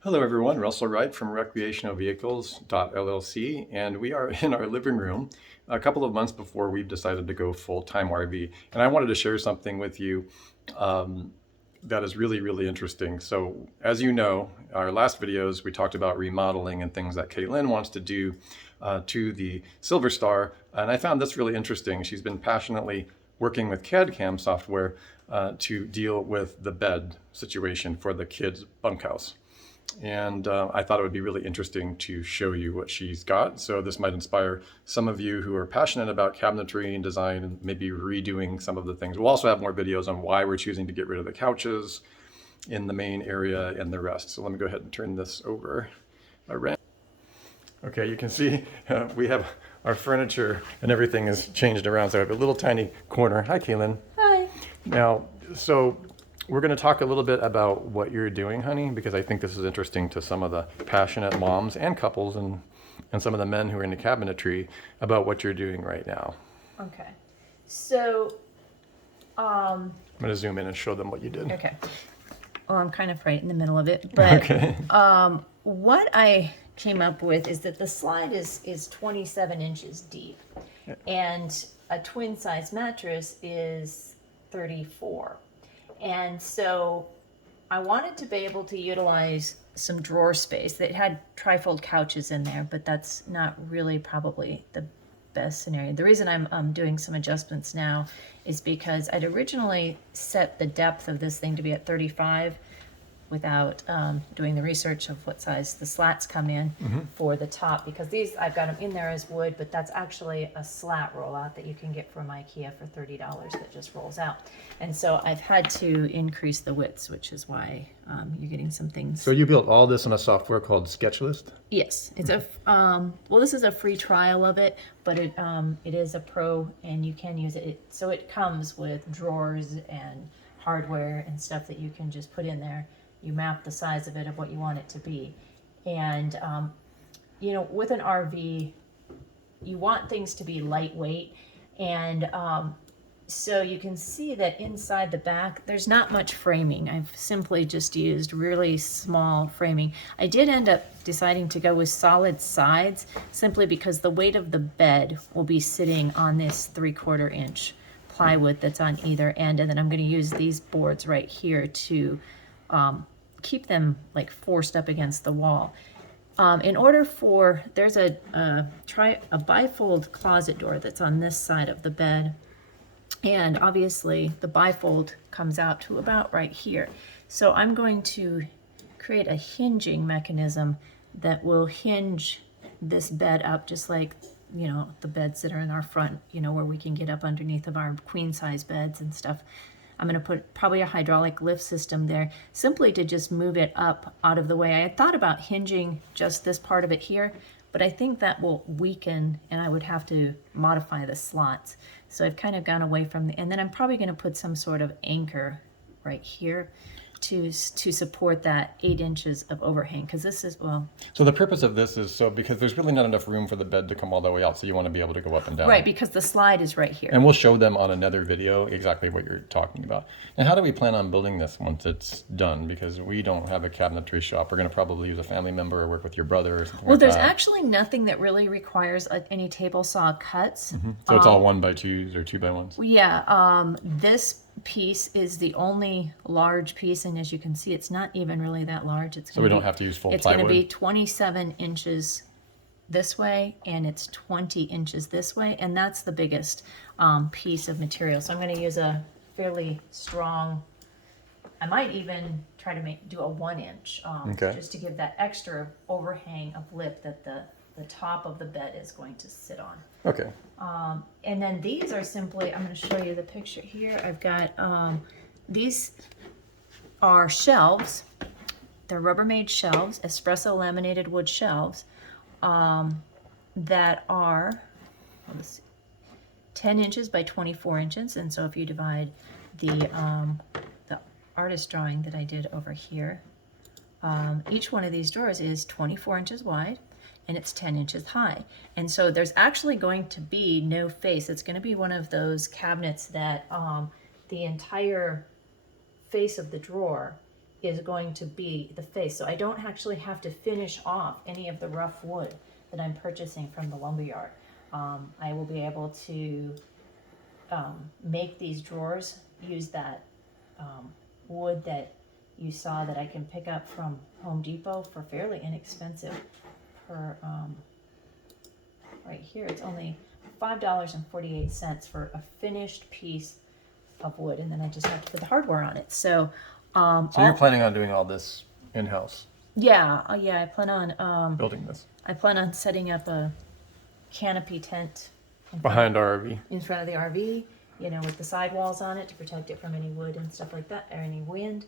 Hello everyone, Russell Wright from recreationalvehicles.llc, and we are in our living room a couple of months before we've decided to go full-time RV. And I wanted to share something with you that is really interesting. So as you know, our last videos, we talked about remodeling and things that Caitlin wants to do to the Silver Star. And I found this really interesting. She's been passionately working with CAD CAM software to deal with the bed situation for the kids' bunkhouse. And I thought it would be really interesting to show you what she's got. So this might inspire some of you who are passionate about cabinetry and design and maybe redoing some of the things. We'll also have more videos on why we're choosing to get rid of the couches in the main area and the rest. So let me go ahead and turn this over around. Okay, you can see we have our furniture and everything is changed around. So I have a little tiny corner. Hi, Kaylin. Hi. Now, so we're going to talk a little bit about what you're doing, honey, because I think this is interesting to some of the passionate moms and couples and some of the men who are into cabinetry about what you're doing right now. Okay. So, I'm going to zoom in and show them what you did. okay. Well, I'm kind of right in the middle of it, but Okay. what I came up with is that the slide is 27 inches deep, and a twin size mattress is 34. And so I wanted to be able to utilize some drawer space. That had trifold couches in there, but that's not really probably the best scenario. The reason I'm doing some adjustments now is because I'd originally set the depth of this thing to be at 35 without doing the research of what size the slats come in for the top, because these, I've got them in there as wood, but that's actually a slat rollout that you can get from IKEA for $30 that just rolls out. And so I've had to increase the widths, which is why you're getting some things. So you built all this on a software called Sketchlist? Yes, it's a well, this is a free trial of it, but it is a pro and you can use it. So it comes with drawers and hardware and stuff that you can just put in there. You map the size of it of what you want it to be, and you know, with an RV, you want things to be lightweight, and so you can see that inside the back, there's not much framing. I've simply just used really small framing. I did end up deciding to go with solid sides simply because the weight of the bed will be sitting on this 3/4 inch plywood that's on either end, and then I'm going to use these boards right here to keep them like forced up against the wall. In order for, there's a bifold closet door that's on this side of the bed, and obviously the bifold comes out to about right here. So I'm going to create a hinging mechanism that will hinge this bed up just like, you know, the beds that are in our front, you know, where we can get up underneath of our queen size beds and stuff. I'm going to put probably a hydraulic lift system there simply to just move it up out of the way. I had thought about hinging just this part of it here, but I think that will weaken and I would have to modify the slots. So I've kind of gone away from and then I'm probably going to put some sort of anchor right here to support that 8 inches of overhang, because this is, well... So the purpose of this is because there's really not enough room for the bed to come all the way out, so you want to be able to go up and down. Right, because the slide is right here. And we'll show them on another video exactly what you're talking about. And how do we plan on building this once it's done? Because we don't have a cabinetry shop. We're going to probably use a family member or work with your brother or something Well, like that. there's actually nothing that really requires any table saw cuts. So it's all 1x2s or 2x1s? Yeah, this piece is the only large piece, and as you can see, it's not even really that large. So we don't have to use full plywood. It's going to be 27 inches this way, and it's 20 inches this way, and that's the biggest piece of material. So I'm going to use a fairly strong, I might even try to do a 1 inch, just to give that extra overhang of lip that the top of the bed is going to sit on. Okay. And then these are simply, I'm going to show you the picture here. I've got, these are shelves. They're Rubbermaid shelves, espresso laminated wood shelves, that are, let's see, 10 inches by 24 inches. And so if you divide the artist drawing that I did over here, each one of these drawers is 24 inches wide, and it's 10 inches high. And so there's actually going to be no face. It's going to be one of those cabinets that the entire face of the drawer is going to be the face. So I don't actually have to finish off any of the rough wood that I'm purchasing from the lumberyard. I will be able to make these drawers, use that wood that you saw that I can pick up from Home Depot for fairly inexpensive. For right here, it's only $5.48 for a finished piece of wood, and then I just have to put the hardware on it. So, So you're planning on doing all this in-house, yeah, I plan on building this setting up a canopy tent behind our RV. in front of the RV, you know, with the sidewalls on it to protect it from any wood and stuff like that, or any wind,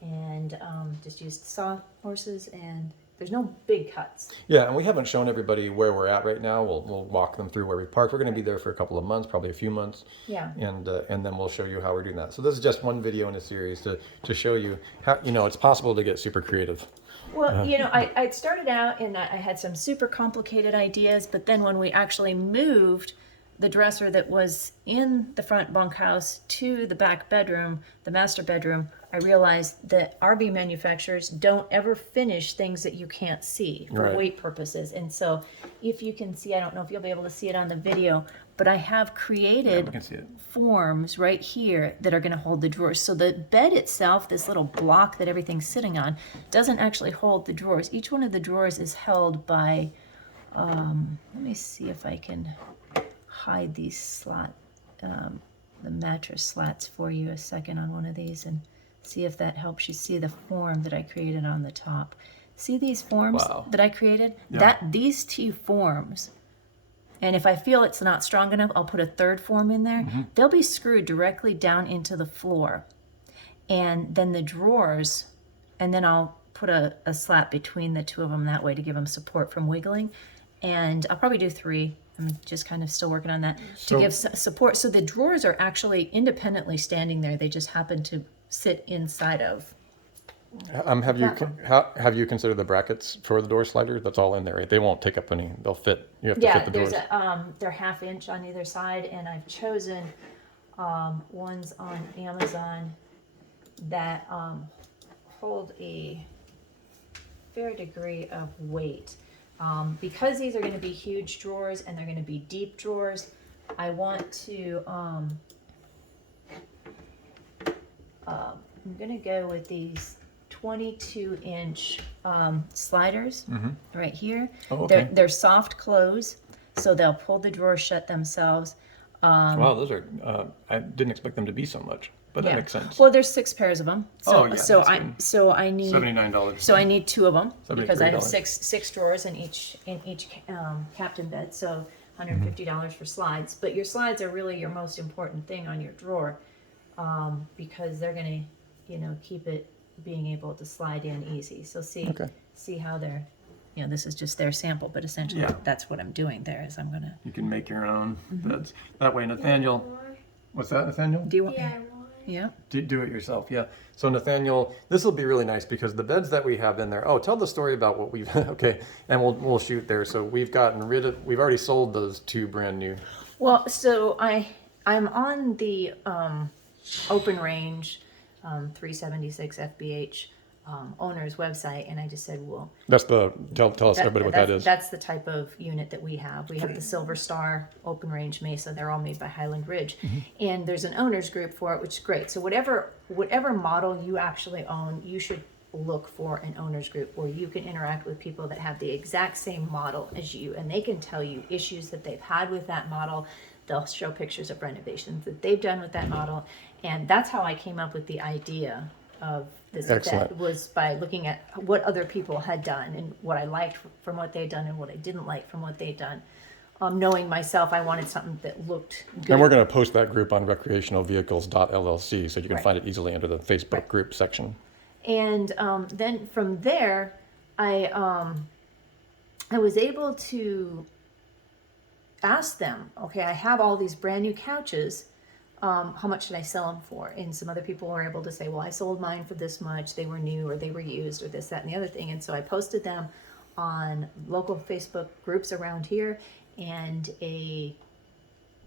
and just use the sawhorses, and there's no big cuts. Yeah, and we haven't shown everybody where we're at right now. We'll walk them through where we parked. We're going to be there for a couple of months, probably a few months. Yeah. And then we'll show you how we're doing that. So this is just one video in a series to show you how, you know, it's possible to get super creative. Well, you know, I started out and I had some super complicated ideas, but then when we actually moved the dresser that was in the front bunkhouse to the back bedroom, the master bedroom, I realized that RV manufacturers don't ever finish things that you can't see for Right. weight purposes. And so if you can see, I don't know if you'll be able to see it on the video, but I have created we can see it. forms right here that are going to hold the drawers. So the bed itself, this little block that everything's sitting on, doesn't actually hold the drawers. Each one of the drawers is held by, let me see if I can hide these the mattress slats for you a second on one of these and see if that helps you see the form that I created on the top. See these forms Wow. that I created? Yeah. These two forms, and if I feel it's not strong enough, I'll put a third form in there. Mm-hmm. They'll be screwed directly down into the floor. And then the drawers, and then I'll put a slat between the two of them that way to give them support from wiggling. And I'll probably do 3. I'm just kind of still working on that So- to give support. So the drawers are actually independently standing there. They just happen to sit inside of. Have you considered the brackets for the door sliders? That's all in there, right? They won't take up any. They'll fit. You have to Yeah, fit the there's doors. they're 1/2 inch on either side, and I've chosen ones on Amazon that hold a fair degree of weight. Because these are going to be huge drawers and they're going to be deep drawers, I want to I'm going to go with these 22-inch sliders right here. Oh, okay. They're soft close, so they'll pull the drawers shut themselves. Wow, those are. I didn't expect them to be so much, but that makes sense. Well, there's 6 pairs of them. So, Oh, yeah, so that's I good. so I need $79. so I need 2 of them because I have $73. six drawers in each captain bed. So $150 for slides. But your slides are really your most important thing on your drawer because they're gonna, you know, keep it being able to slide in easy. So see how they're, you know, this is just their sample, but essentially Yeah. that's what I'm doing there. Is I'm gonna. You can make your own beds. That way, Nathaniel. What's that, Nathaniel? Do you want? DIY. Yeah. Do it yourself, yeah. So Nathaniel, this will be really nice because the beds that we have in there. Oh, tell the story about what we've. Okay, and we'll shoot there. So we've already sold those 2 brand new. Well, so I'm on the Open Range 376 FBH owner's website, and I just said, well, That's tell us everybody what that is. That's the type of unit that we have. We have the Silver Star, Open Range Mesa. They're all made by Highland Ridge, and there's an owner's group for it, which is great. So whatever model you actually own, you should look for an owner's group where you can interact with people that have the exact same model as you, and they can tell you issues that they've had with that model. They'll show pictures of renovations that they've done with that model, and that's how I came up with the idea of this Excellent. bed, was by looking at what other people had done and what I liked from what they'd done and what I didn't like from what they'd done. Knowing myself, I wanted something that looked good. And we're going to post that group on recreationalvehicles.llc so you can Right. find it easily under the Facebook Right. group section. And then from there, I was able to ask them, okay, I have all these brand new couches. How much should I sell them for? And some other people were able to say, well, I sold mine for this much. They were new or they were used or this, that, and the other thing. And so I posted them on local Facebook groups around here, and a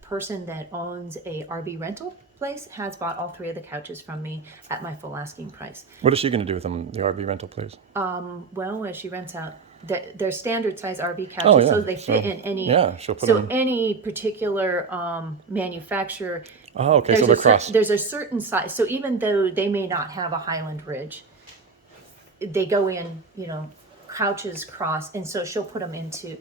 person that owns a RV rental place has bought all 3 of the couches from me at my full asking price. What is she going to do with them, the RV rental place? Well, as she rents out, they're standard size RV couches, Oh, yeah. so they fit in any. Yeah, she'll put so them. any particular manufacturer. Oh, okay. So they're cross. There's a certain size. So even though they may not have a Highland Ridge, they go in, couches cross, and so she'll put them into,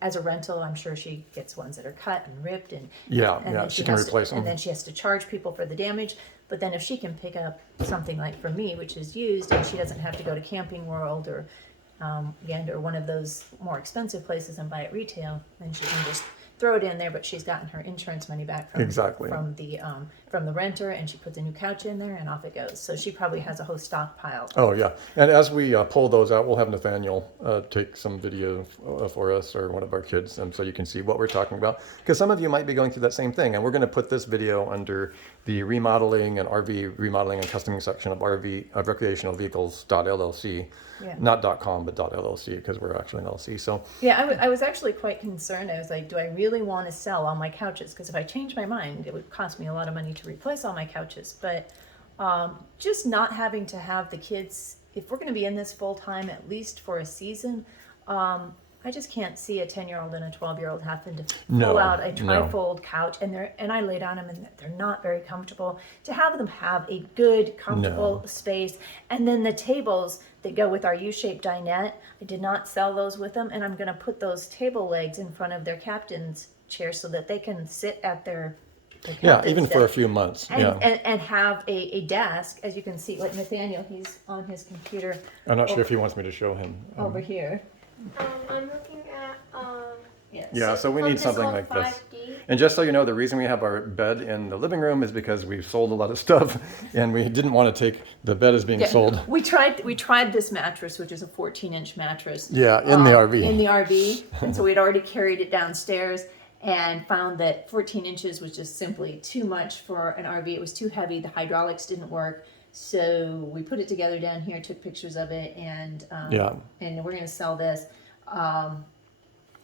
as a rental. I'm sure she gets ones that are cut and ripped, and Yeah, and yeah. then She can replace them. and then she has to charge people for the damage. But then if she can pick up something like from me, which is used, and she doesn't have to go to Camping World or or one of those more expensive places and buy it retail, then she can just throw it in there. But she's gotten her insurance money back from Exactly. from the renter, and she puts a new couch in there, and off it goes. So she probably has a whole stockpile. Oh, yeah. And as we pull those out, we'll have Nathaniel take some video for us, or one of our kids, and so you can see what we're talking about. Because some of you might be going through that same thing, and we're going to put this video under the remodeling and RV remodeling and customing section of recreational vehicles.llc. Yeah. Not .com, but .llc, because we're actually an LLC. So Yeah, I was actually quite concerned. I was like, do I really want to sell all my couches? Because if I change my mind, it would cost me a lot of money to replace all my couches. But just not having to have the kids, if we're going to be in this full time, at least for a season, I just can't see a 10-year-old and a 12-year-old having to pull out a trifold couch, and I lay down them, and they're not very comfortable. To have them have a good, comfortable space, and then the tables that go with our U-shaped dinette, I did not sell those with them, and I'm going to put those table legs in front of their captain's chair so that they can sit at their even for a few months. and have a desk, as you can see, like Nathaniel, he's on his computer. I'm not sure if he wants me to show him. Over here. I'm looking at Yeah, so we need something like this. 5D. And just so you know, the reason we have our bed in the living room is because we've sold a lot of stuff, and we didn't want to take the bed as being sold. We tried this mattress, which is a 14-inch mattress. Yeah, in the RV. In the RV, and so we'd already carried it downstairs and found that 14 inches was just simply too much for an RV. It was too heavy. The hydraulics didn't work. So we put it together down here, took pictures of it, and and we're going to sell this.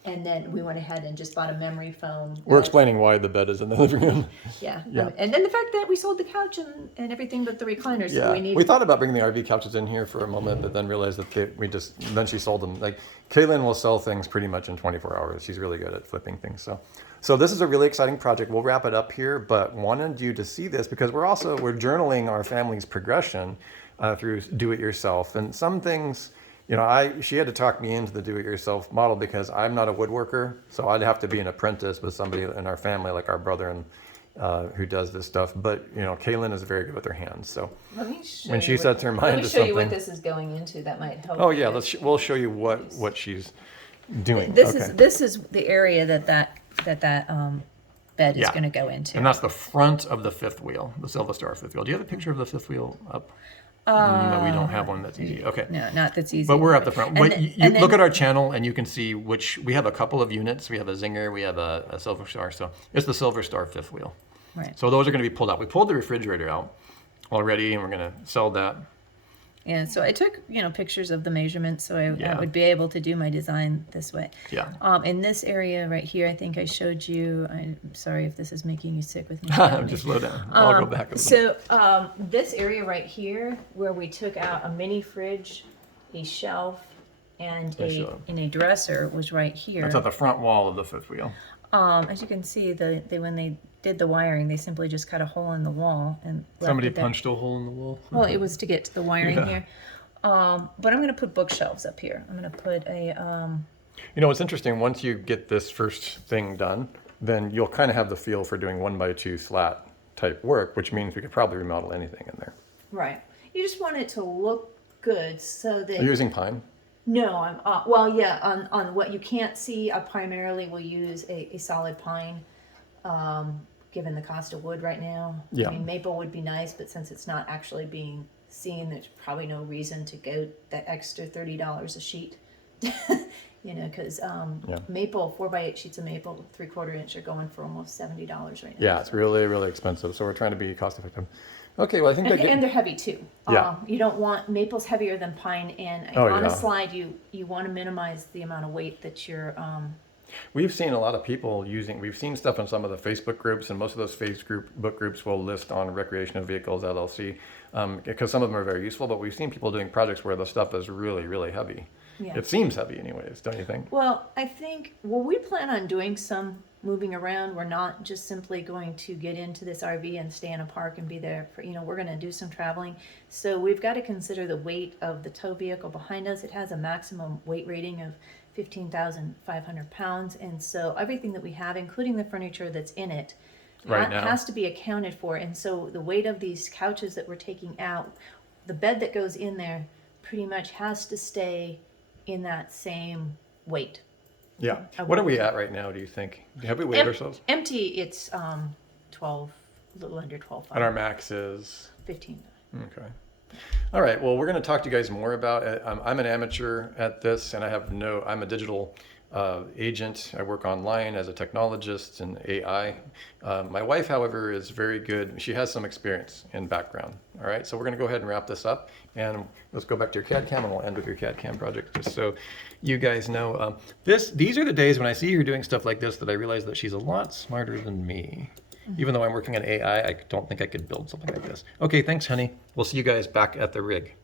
And then we went ahead and just bought a memory foam. We're explaining why the bed is in the living room. Yeah. And then the fact that we sold the couch and everything but the recliners. Yeah. So we thought about bringing the RV couches in here for a moment, but then realized that then she sold them. Like, Kaylin will sell things pretty much in 24 hours. She's really good at flipping things. So this is a really exciting project. We'll wrap it up here, but wanted you to see this because we're journaling our family's progression through do-it-yourself. And some things, she had to talk me into the do-it-yourself model because I'm not a woodworker, so I'd have to be an apprentice with somebody in our family, like our brother and who does this stuff. But Kaylin is very good with her hands. So when she sets her mind to something, let me show you what this is going into. That might help. Oh yeah, we'll show you what she's doing. This is the area that bed is going to go into. And that's the front of the fifth wheel, the Silver Star fifth wheel. Do you have a picture of the fifth wheel up? No, we don't have one that's easy. Okay. No, not that's easy. But we're at the front. And look at our channel and you can see we have a couple of units. We have a Zinger, we have a Silver Star. So it's the Silver Star fifth wheel. Right. So those are going to be pulled out. We pulled the refrigerator out already and we're going to sell that. Yeah, so I took, pictures of the measurements so I would be able to do my design this way. Yeah. In this area right here, I think I showed you, I'm sorry if this is making you sick with me. Just slow down. I'll go back. So this area right here, where we took out a mini fridge, a shelf, and a dresser was right here. That's at the front wall of the fifth wheel. As you can see, when they did the wiring, they simply just cut a hole in the wall and somebody punched a hole in the wall. Well, it was to get to the wiring here. But I'm going to put bookshelves up here. I'm going to put a. It's interesting. Once you get this first thing done, then you'll kind of have the feel for doing 1x2 slat type work, which means we could probably remodel anything in there. Right. You just want it to look good, so that. Are you using pine? No, I'm on what you can't see. I primarily will use a solid pine, given the cost of wood right now. Yeah. I mean, maple would be nice, but since it's not actually being seen, there's probably no reason to go that extra $30 a sheet. Because maple 4x8 sheets of maple 3/4 inch are going for almost $70 right now. Yeah, it's really, really expensive. So we're trying to be cost effective. Okay, well I think and they're heavy too. Yeah. You don't want maple's heavier than pine, and on a slide you want to minimize the amount of weight that you're We've seen a lot of people using, we've seen stuff in some of the Facebook groups, and most of those Facebook groups will list on Recreational Vehicles LLC, because some of them are very useful, but we've seen people doing projects where the stuff is really, really heavy. Yeah. It seems heavy anyways, don't you think? Well, I think, we plan on doing some moving around. We're not just simply going to get into this RV and stay in a park and be there for, we're going to do some traveling. So we've got to consider the weight of the tow vehicle behind us. It has a maximum weight rating of 15,500 pounds. And so everything that we have, including the furniture that's in it, Right now. has to be accounted for. And so the weight of these couches that we're taking out, the bed that goes in there pretty much has to stay in that same weight. Yeah. What are we at right now, do you think? Have we weighed ourselves? Empty, it's 12, a little under 12. And our max is? 15. Okay. All right. Well, we're going to talk to you guys more about it. I'm an amateur at this, and I'm a digital agent. I work online as a technologist and AI. My wife, however, is very good. She has some experience and background. All right. So we're going to go ahead and wrap this up, and let's go back to your CAD cam, and we'll end with your CAD cam project, just so you guys know. These are the days when I see her doing stuff like this that I realize that she's a lot smarter than me. Even though I'm working on AI, I don't think I could build something like this. Okay, thanks, honey. We'll see you guys back at the rig.